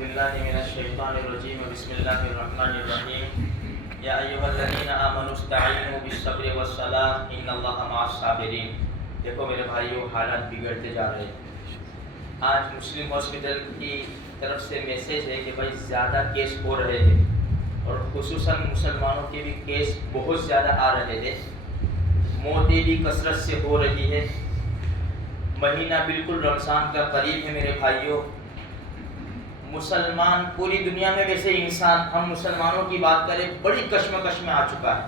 بالله من الشيطان الرجيم بسم الله الرحمن الرحيم يا أيها الذين آمنوا استعينوا بالصبر والصلاة إن الله مع الصابرين. دیکھو میرے بھائیو، حالات بگڑتے جا رہے ہیں. آج مسلم ہاسپٹل کی طرف سے میسیج ہے کہ بھائی زیادہ کیس ہو رہے ہیں اور خصوصاً مسلمانوں کے بھی کیس بہت زیادہ آ رہے ہیں. موتیں بھی کثرت سے ہو رہی ہے. مہینہ بالکل رمضان کا قریب ہے میرے بھائیوں. مسلمان پوری دنیا میں ویسے انسان، ہم مسلمانوں کی بات کریں، بڑی کشمکش میں آ چکا ہے.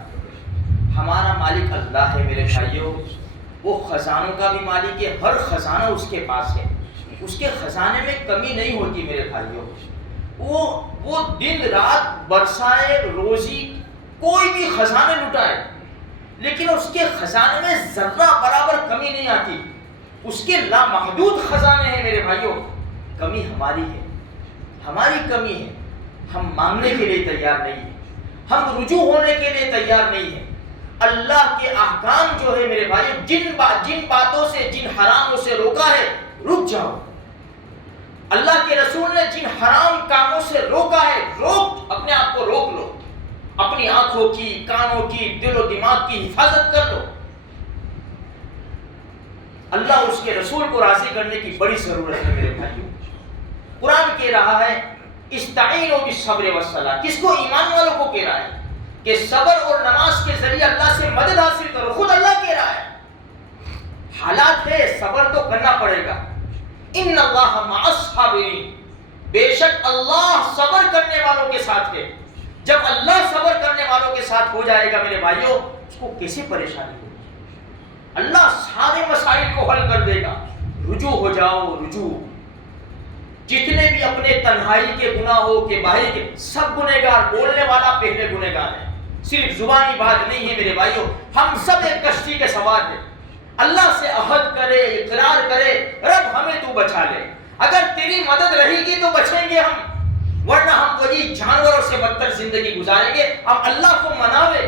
ہمارا مالک اللہ ہے میرے بھائیوں. وہ خزانوں کا بھی مالک ہے، ہر خزانہ اس کے پاس ہے. اس کے خزانے میں کمی نہیں ہوتی میرے بھائیوں. وہ دن رات برسائے روزی، کوئی بھی خزانے لٹائے، لیکن اس کے خزانے میں ذرہ برابر کمی نہیں آتی. اس کے لامحدود خزانے ہیں میرے بھائیوں. کمی ہماری ہے، ہماری کمی ہے. ہم مانگنے کے لیے تیار نہیں ہیں، ہم رجوع ہونے کے لیے تیار نہیں ہیں. اللہ کے احکام جو ہے میرے بھائیوں، جن باتوں سے، جن حراموں سے روکا ہے، رک جاؤ. اللہ کے رسول نے جن حرام کاموں سے روکا ہے، اپنے آپ کو روک لو. اپنی آنکھوں کی، کانوں کی، دل و دماغ کی حفاظت کر لو. اللہ اس کے رسول کو راضی کرنے کی بڑی ضرورت ہے میرے بھائیوں. قرآن کہہ رہا ہے استعینوا بالصبر والصلاۃ. کس کو؟ ایمان والوں کو کہہ رہا ہے کہ صبر اور نماز کے ذریعے اللہ سے مدد حاصل کرو. خود اللہ کہہ رہا ہے. حالات ہے، صبر تو کرنا پڑے گا. ان اللہ مع الصابرین. بے شک اللہ صبر کرنے والوں کے ساتھ ہے. جب اللہ صبر کرنے والوں کے ساتھ ہو جائے گا میرے بھائیوں، اس کو کیسے پریشانی ہوگی؟ اللہ سارے مسائل کو حل کر دے گا. رجوع ہو جاؤ، رجوع. جتنے بھی اپنے تنہائی کے گناہ ہو کے باہر کے، سب گنہگار. بولنے والا پہلے گنہگار ہے، صرف زبانی بات نہیں ہے میرے بھائیوں. ہم سب ایک کشتی کے سوار ہیں. اللہ سے عہد کرے، اقرار کرے، رب ہمیں تو بچا لے. اگر تیری مدد رہے گی تو بچیں گے ہم، ورنہ ہم وہی جانوروں سے بدتر زندگی گزاریں گے. ہم اللہ کو مناوے،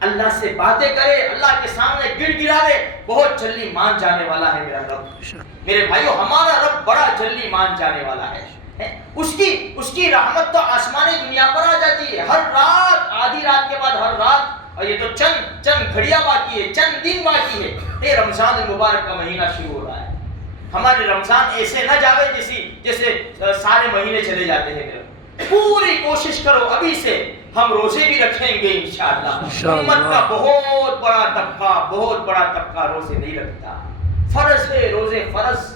اللہ سے باتیں کرے، اللہ کے سامنے گڑ گڑاوے. بہت جلدی مان جانے والا ہے میرا رب. میرے بھائیو، ہمارا رب بڑا جلدی مان جانے والا ہے. اس کی رحمت تو آسمانی دنیا پر آ جاتی ہے ہر رات. آدھی رات کے بعد ہر رات. اور یہ تو چند گھڑیاں باقی ہے، چند دن باقی ہے. یہ رمضان المبارک کا مہینہ شروع ہو رہا ہے. ہمارے رمضان ایسے نہ جاوے جیسے سارے مہینے چلے جاتے ہیں. پوری کوشش کرو ابھی سے. ہم روزے بھی رکھیں گے انشاءاللہ. امت کا بہت بڑا طبقہ روزے نہیں رکھتا. فرض ہے روزے، فرض.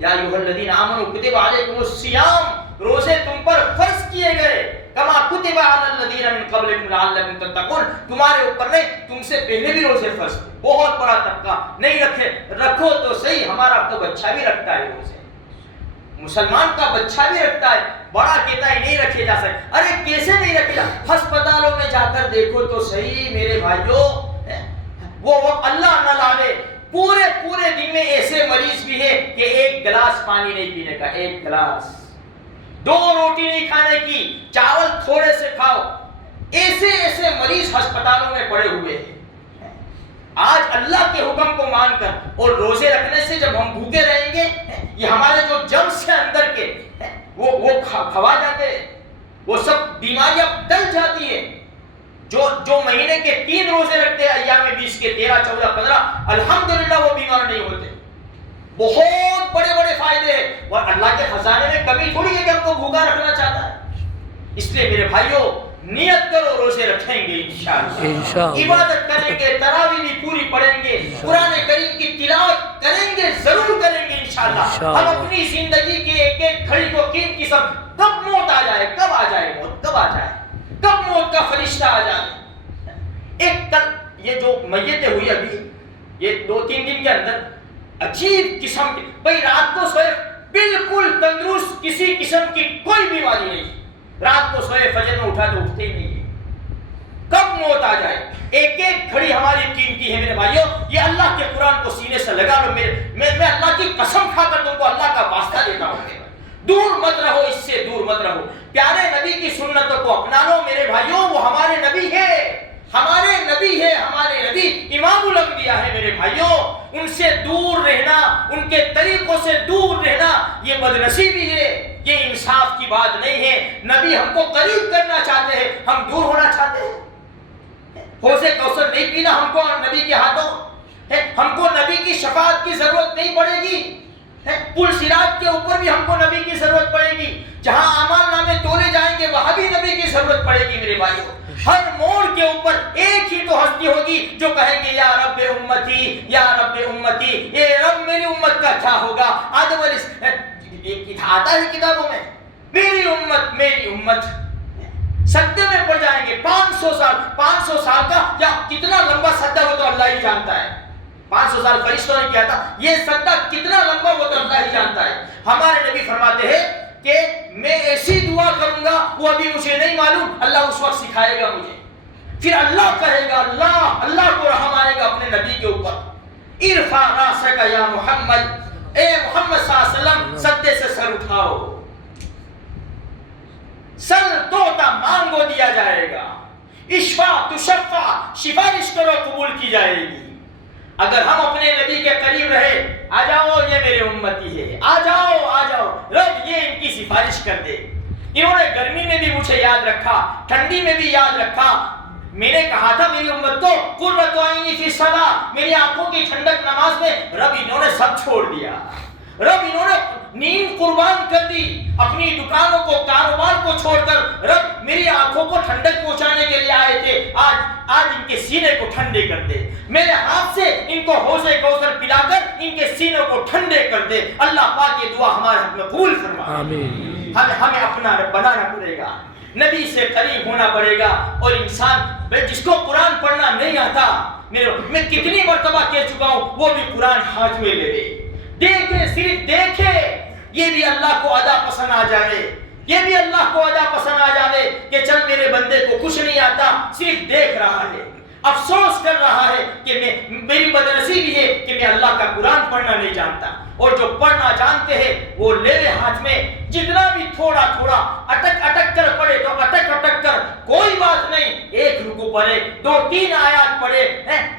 یا ایھا الذین آمنوا کتب علیکم الصیام. روزے تم پر فرض کیے گئے. کما کتب علی الذین من قبلکم لعلکم تتقون. تمہارے اوپر نہیں، تم سے پہلے بھی روزے فرض. بہت بڑا طبقہ نہیں رکھے. رکھو تو صحیح. ہمارا تو بچہ بھی رکھتا ہے روزے. مسلمان کا بچہ بھی رکھتا ہے. بڑا کہتا ہے نہیں رکھے جا سکتے. ارے کیسے نہیں رکھے جا؟ ہسپتالوں میں جا کر دیکھو تو صحیح میرے بھائیوں. وہ اللہ نہ لاوے، پورے دن میں ایسے مریض بھی ہے کہ ایک گلاس پانی نہیں پینے کا، ایک گلاس. 2 روٹی نہیں کھانے کی، چاول تھوڑے سے کھاؤ. ایسے مریض ہسپتالوں میں پڑے ہوئے ہیں. آج اللہ کے حکم کو مان کر اور روزے رکھنے سے جب ہم بھوکے رہیں گے، یہ ہمارے جو جرمز ہیں اندر کے، وہ کھوا جاتے ہیں. وہ سب بیماریاں ڈل جاتی ہیں. جو مہینے کے 3 روزے رکھتے ہیں، ایام 20 کے 13 14 15، الحمدللہ وہ بیمار نہیں ہوتے. بہت بڑے فائدے ہیں. اور اللہ کے خزانے میں کمی تھوڑی ہے کہ ہم کو بھوکا رکھنا چاہتا ہے. اس لیے میرے بھائیوں، نیت کرو روزے رکھیں گے انشاءاللہ. عبادت کریں گے، تراویح بھی پوری پڑھیں گے، قرآن کریم کی تلاوت کریں گے، ضرور کریں گے انشاءاللہ. ہم اپنی زندگی کی ایک گھڑی کو قیمتی سب، کب موت آ جائے، کب آ جائے موت، کب موت کا فرشتہ آ جائے. ایک کل یہ جو میتیں ہوئی ابھی یہ 2-3 دن کے اندر، عجیب قسم کی. بھائی رات کو سوئے بالکل تندرست، کسی قسم کی کوئی بیماری نہیں. رات کو سوئے، فجر میں اٹھا تو اٹھتے ہی نہیں. کب موت آ جائے. ایک گھڑی ہماری قیمتی ہے میرے بھائیوں. یہ اللہ کے قرآن کو سینے سے لگا لو. میں اللہ کی قسم کھا کر تم کو اللہ کا واسطہ دیتا ہوں. دور مت رہو، اس سے دور مت رہو. پیارے نبی کی سنتوں کو اپنا لو میرے بھائیوں. وہ ہمارے نبی ہے، ہمارے نبی امام الانبیاء ہے میرے بھائیوں. ان سے دور رہنا، ان کے طریقوں سے دور رہنا، یہ بدنصیبی ہے، یہ انصاف کی بات نہیں ہے. نبی ہم کو قریب کرنا چاہتے ہیں, ہم دور ہونا چاہتے ہیں. حوض کوثر نہیں پینا ہم کو نبی کے ہاتھوں, ہم کو نبی کی شفاعت کی ضرورت نہیں پڑے گی. پل صراط کے اوپر بھی ہم کو نبی کی ضرورت پڑے گی. جہاں اعمال نامے تولے جائیں گے وہاں بھی نبی کی ضرورت پڑے گی میرے بھائیوں. ہر موڑ کے اوپر ایک ہی تو ہستی ہوگی جو کہیں گے یا رب امتی, یا رب امتی, اے رب میری امت کا کیا ہوگا. آدم آتا ہے کتابوں میں, میری امت میری امت. سجدے میں پڑ جائیں گے 500 سال کا, یا کتنا لمبا سجدہ ہو تو اللہ ہی جانتا ہے. 500 سال فرشتوں نے کیا تھا, یہ سجدہ کتنا لمبا ہو تو اللہ ہی جانتا ہے. ہمارے نبی فرماتے ہیں کہ میں ایسی دعا کروں گا وہ ابھی مجھے نہیں معلوم, اللہ اس وقت سکھائے گا مجھے. پھر اللہ کہے گا, اللہ کو رحم آئے گا اپنے نبی کے اوپر. ارفع راسک یا محمد, اے محمد صلی اللہ علیہ وسلم سجدے سے سر اٹھاؤ. سل توتا مانگو دیا جائے گا. اشفا تشفا, سفارش کرو قبول کی جائے گی. اگر ہم اپنے نبی کے قریب رہے, آ جاؤ یہ میرے امتی ہے, آ جاؤ رب یہ ان کی سفارش کر دے. انہوں نے گرمی میں بھی مجھے یاد رکھا, ٹھنڈی میں بھی یاد رکھا. میں نے کہا تھا میری امت کو قرۃ عینی فی الصلاۃ, میری آنکھوں کی ٹھنڈک نماز میں. رب انہوں نے سب چھوڑ دیا, رب انہوں نے نیند قربان کر دی, اپنی دکانوں کو کاروبار کو چھوڑ کر رب میری آنکھوں کو ٹھنڈک پہنچانے کے لیے آئے تھے. آج ان کے سینے کو ٹھنڈے کر دے, میرے ہاتھ سے ان کو حوض کوثر پلا کر ان کے سینوں کو ٹھنڈے کر دے. اللہ پاک یہ دعا ہمارے حق میں قبول فرما. آمین. ہمیں اپنا رب بنانا پڑے گا, نبی سے قریب ہونا پڑے گا. اور انسان جس کو قرآن پڑھنا نہیں آتا, میں کتنی مرتبہ کہہ چکا ہوں, وہ بھی قرآن ہاتھ میں لے لے, دیکھے, صرف دیکھے. یہ بھی اللہ کو ادا پسند آ جائے, یہ بھی اللہ کو ادا پسند آ جائے کہ چل میرے بندے کو کچھ نہیں آتا, صرف دیکھ رہا ہے, افسوس کر رہا ہے کہ میری بدنصیبی ہے کہ میں اللہ کا قرآن پڑھنا نہیں جانتا. اور جو پڑھنا جانتے ہیں وہ لے لے ہاتھ میں, جتنا بھی تھوڑا تھوڑا اٹک کر پڑھے تو اٹک کر, کوئی بات نہیں. ایک رکوع پڑھے, 2-3 آیات پڑھے,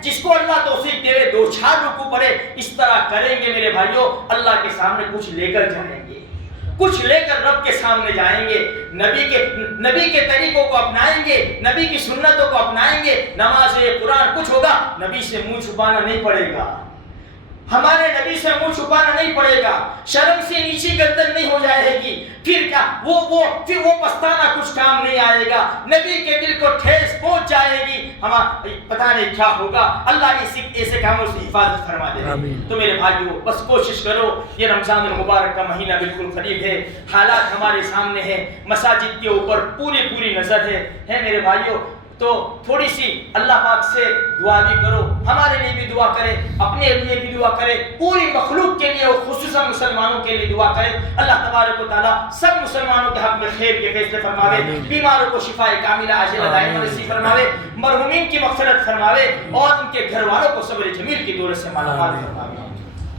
جس کو اللہ توفیق دے 2-4 رکوع پڑھے. اس طرح کریں گے میرے بھائیوں, اللہ کے سامنے کچھ لے کر جائیں گے, کچھ لے کر رب کے سامنے جائیں گے. نبی کے طریقوں کو اپنائیں گے, نبی کی سنتوں کو اپنائیں گے. نماز قرآن کچھ ہوگا, نبی سے منہ چھپانا نہیں پڑے گا, ہمارے نبی سے منہ چھپانا نہیں پڑے گا, شرم سے نیچی گردن نہیں ہو جائے گی. پھر کیا پھر وہ پچھتانا کچھ کام نہیں آئے گا, نبی کے دل کو ٹھیس پہنچ جائے گی, پتہ نہیں کیا ہوگا. اللہ ایسے کاموں سے حفاظت فرما دے. تو میرے بھائیوں بس کوشش کرو, یہ رمضان المبارک کا مہینہ بالکل قریب ہے, حالات ہمارے سامنے ہیں, مساجد کے اوپر پوری نظر ہے میرے بھائیوں. تو تھوڑی سی اللہ پاک سے دعا بھی کرو, ہمارے لیے بھی دعا کرے, اپنے لیے بھی دعا کرے, پوری مخلوق کے لیے اور خصوصاً مسلمانوں کے لیے دعا کرے. اللہ تبارک و تعالیٰ سب مسلمانوں کے حق میں خیر کے فیصلے فرماوے, بیماروں کو شفاء کاملہ عاجلہ دائمہ نصیب فرماوے, مرحومین کی مغفرت فرماوے, اور ان کے گھر والوں کو صبر جمیل کی دولت سے مالا مال فرماوے.